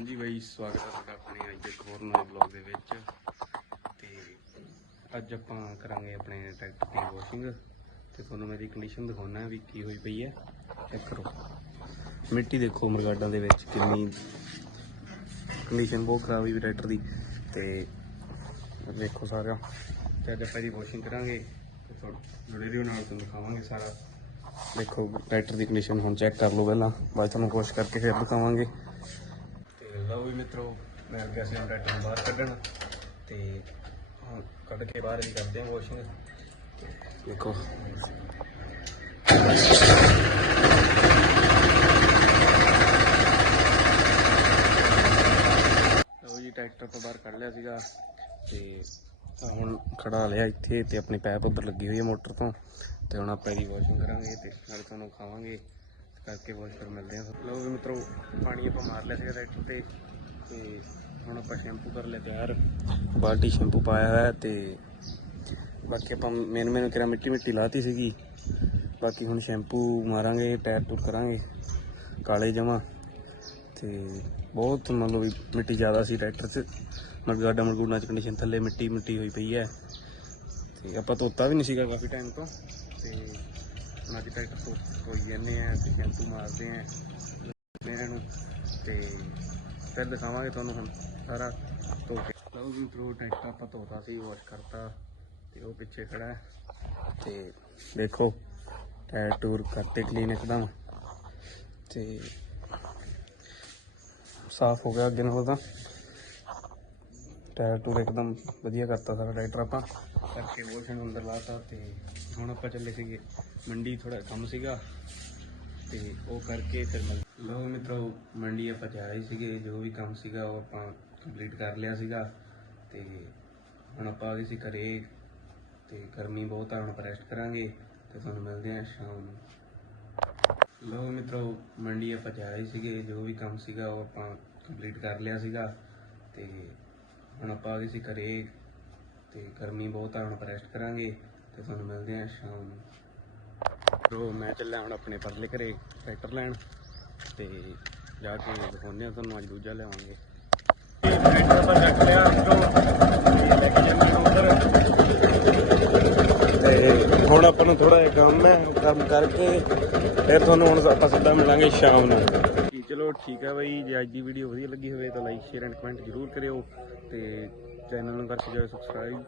ਹਾਂਜੀ ਬਾਈ, ਸਵਾਗਤ ਹੈ ਤੁਹਾਡਾ ਆਪਣੇ ਅੱਜ ਦੇ ਇੱਕ ਹੋਰ ਨਵੇਂ ਵਲੌਗ ਦੇ ਵਿੱਚ। ਤੇ ਅੱਜ ਆਪਾਂ ਕਰਾਂਗੇ ਆਪਣੇ ਟਰੈਕਟਰ ਦੀ ਵਾਸ਼ਿੰਗ ਤੇ ਤੁਹਾਨੂੰ ਮੇਰੀ ਕੰਡੀਸ਼ਨ ਦਿਖਾਉਣਾ ਵੀ ਕੀ ਹੋਈ ਪਈ ਹੈ। ਚੈੱਕ ਕਰੋ। ਮਿੱਟੀ ਦੇਖੋ ਮਰਗਾਡਾਂ ਦੇ ਵਿੱਚ ਕਿੰਨੀ ਕੰਡੀਸ਼ਨ ਬਹੁਤ ਖਰਾਬ ਹੋਈ ਵੀ ਟਰੈਕਟਰ ਦੀ। ਤੇ ਦੇਖੋ ਸਾਰਾ ਤੇ ਅੱਜ ਆਪਾਂ ਇਹਦੀ ਵਾਸ਼ਿੰਗ ਕਰਾਂਗੇ। ਤੇ ਤੁਹਾਨੂੰ ਜੁੜੇ ਨਾਲ ਤੁਹਾਨੂੰ ਦਿਖਾਵਾਂਗੇ ਸਾਰਾ। ਦੇਖੋ ਟਰੈਕਟਰ ਦੀ ਕੰਡੀਸ਼ਨ ਹੁਣ ਚੈੱਕ ਕਰ ਲਓ ਪਹਿਲਾਂ। ਬਾਅਦ ਤੁਹਾਨੂੰ ਕੋਸ਼ਿਸ਼ ਕਰਕੇ ਫਿਰ ਦਿਖਾਵਾਂਗੇ। ਵੀ ਮਿੱਤਰੋ, ਮੈਂ ਗਿਆ ਸੀ ਟਰੈਕਟਰ ਨੂੰ ਬਾਹਰ ਕੱਢਣ, ਤੇ ਹੁਣ ਕੱਢ ਕੇ ਬਾਹਰ ਵੀ ਕਰਦੇ ਹਾਂ ਵਾਸ਼ਿੰਗ ਦੇਖੋ। ਲਓ ਜੀ, ਟਰੈਕਟਰ ਤੋਂ ਬਾਹਰ ਕੱਢ ਲਿਆ ਸੀਗਾ, ਤੇ ਹੁਣ ਖੜਾ ਲਿਆ ਇੱਥੇ, ਤੇ ਆਪਣੀ ਪੈਪ ਉੱਧਰ ਲੱਗੀ ਹੋਈ ਹੈ ਮੋਟਰ ਤੋਂ, ਤੇ ਹੁਣ ਆਪਾਂ ਇਹਦੀ ਵਾਸ਼ਿੰਗ ਕਰਾਂਗੇ, ਤੇ ਨਾਲ ਤੁਹਾਨੂੰ ਖਾਵਾਂਗੇ ਕਰਕੇ ਵਾਸ਼ ਕਰ ਮਿਲਦੇ ਹਾਂ। ਲਓ ਵੀ ਮਿੱਤਰੋ, ਪਾਣੀ ਆਪਾਂ ਮਾਰ ਲਿਆ ਸੀਗਾ ਟਰੈਕਟਰ ਤੇ। ਤੇ ਹੁਣ ਆਪਾਂ ਸ਼ੈਂਪੂ ਕਰ ਲਿਆ ਤਿਆਰ। ਬਾਲਟੀ ਸ਼ੈਂਪੂ ਪਾਇਆ ਹੋਇਆ ਹੈ ਤੇ ਬਾਕੀ ਆਪਾਂ ਮੇਨ ਮੇਨ ਕਿਰਾ ਮਿੱਟੀ ਮਿੱਟੀ ਲਾਤੀ ਸੀਗੀ। ਬਾਕੀ ਹੁਣ ਸ਼ੈਂਪੂ ਮਾਰਾਂਗੇ ਟਾਇਰ ਟੂਰ ਕਰਾਂਗੇ, ਕਾਲੇ ਜਮਾ। ਤੇ ਬਹੁਤ ਮੰਨ ਲਓ ਵੀ ਮਿੱਟੀ ਜ਼ਿਆਦਾ ਸੀ ਟਰੈਕਟਰ 'ਚ। ਮਰਗਾਡਾ ਮਰਗੂਨਾ ਚ ਕੰਡੀਸ਼ਨ ਥੱਲੇ ਮਿੱਟੀ ਮਿੱਟੀ ਹੋਈ ਪਈ ਹੈ। ਤੇ ਆਪਾਂ ਧੋਤਾ ਵੀ ਨਹੀਂ ਸੀਗਾ ਕਾਫੀ ਟਾਈਮ ਤੋਂ। ਤੇ ਹੁਣ ਅੱਜ ਟਰੈਕਟਰ ਧੋ ਧੋਈ ਜਾਂਦੇ ਆ ਤੇ ਸ਼ੈਂਪੂ ਮਾਰਦੇ ਆ ਇਹਨਾਂ ਨੂੰ ਤੇ ਫਿਰ ਦਿਖਾਵਾਂਗੇ ਤੁਹਾਨੂੰ ਹੁਣ ਸਾਰਾ ਧੋ ਕੇ। ਲਓ ਵੀ ਪ੍ਰੋ ਟਰੈਕਟਰ ਆਪਾਂ ਧੋਤਾ ਸੀ ਵਾਸ਼ ਕਰਤਾ ਤੇ ਉਹ ਪਿੱਛੇ ਖੜਾ ਹੈ। ਤੇ ਦੇਖੋ ਟਾਇਰ ਟੂਰ ਕਰਤੇ ਕਲੀਨ ਇੱਕਦਮ। ਤੇ ਸਾਫ਼ ਹੋ ਗਿਆ ਅੱਗੇ ਨਾਲੋਂ ਤਾਂ। ਟਾਇਰ ਟੂਰ ਇੱਕਦਮ ਵਧੀਆ ਕਰਤਾ ਸਾਰਾ ਟਰੈਕਟਰ ਆਪਾਂ। ਕਰਕੇ ਵਾਸ਼ਨ ਅੰਦਰ ਲਾਤਾ ਤੇ ਹੁਣ ਆਪਾਂ ਚੱਲੇ ਸੀਗੇ, ਮੰਡੀ ਥੋੜਾ ਕੰਮ ਸੀਗਾ। ਤੇ ਉਹ ਕਰਕੇ ਫਿਰ ਮੈਂ ਲੋ ਮਿੱਤਰੋ, ਮੰਡੀ ਆਪਾਂ ਜਾ ਰਹੇ ਸੀਗੇ, ਜੋ ਵੀ ਕੰਮ ਸੀਗਾ ਉਹ ਆਪਾਂ ਕੰਪਲੀਟ ਕਰ ਲਿਆ ਸੀਗਾ ਤੇ ਹੁਣ ਆਪਾਂ ਆ ਗਏ ਸੀ ਘਰੇ ਤੇ ਗਰਮੀ ਬਹੁਤ ਆ, ਹੁਣ ਰੈਸਟ ਕਰਾਂਗੇ ਤੇ ਤੁਹਾਨੂੰ ਮਿਲਦੇ ਆ ਸ਼ਾਮ ਨੂੰ। ਲੋ ਮਿੱਤਰੋ, ਮੰਡੀ ਆਪਾਂ ਜਾ ਰਹੇ ਸੀਗੇ, ਜੋ ਵੀ ਕੰਮ ਸੀਗਾ ਉਹ ਆਪਾਂ ਕੰਪਲੀਟ ਕਰ ਲਿਆ ਸੀਗਾ ਤੇ ਹੁਣ ਆਪਾਂ ਆ ਗਏ ਸੀ ਘਰੇ ਤੇ ਗਰਮੀ ਬਹੁਤ ਆ, ਹੁਣ ਰੈਸਟ ਕਰਾਂਗੇ ਤੇ ਤੁਹਾਨੂੰ ਮਿਲਦੇ ਆ ਸ਼ਾਮ ਨੂੰ। ਬ్రో ਮੈਂ ਚੱਲਿਆ ਹੁਣ ਆਪਣੇ ਪਰਲੇ ਘਰੇ ਟਰੈਕਟਰ ਲੈਣ ਤੇ ਜਾ ਕੇ ਦਿਖਾਉਂਦੇ ਆ ਤੁਹਾਨੂੰ, ਅੱਜ ਦੂਜਾ ਲਿਆਵਾਂਗੇ। ਟਰੈਕਟਰ ਆਪਾਂ ਚੱਕ ਲਿਆ ਤੇ ਹੁਣ ਆਪਾਂ ਨੂੰ ਥੋੜਾ ਜਿਹਾ ਕੰਮ ਹੈ ਕੰਮ ਕਰਕੇ ਫਿਰ ਤੁਹਾਨੂੰ ਹੁਣ ਆਪਾਂ ਸਿੱਧਾ ਮਿਲਾਂਗੇ ਸ਼ਾਮ ਨੂੰ। ਚਲੋ ਠੀਕ ਹੈ ਬਾਈ, ਜੇ ਅੱਜ ਦੀ ਵੀਡੀਓ ਵਧੀਆ ਲੱਗੀ ਹੋਵੇ ਤਾਂ ਲਾਈਕ ਸ਼ੇਅਰ ਐਂਡ ਕਮੈਂਟ ਜ਼ਰੂਰ ਕਰਿਓ ਤੇ ਚੈਨਲ ਨੂੰ ਕਰਕੇ ਜਾਓ ਸਬਸਕ੍ਰਾਈਬ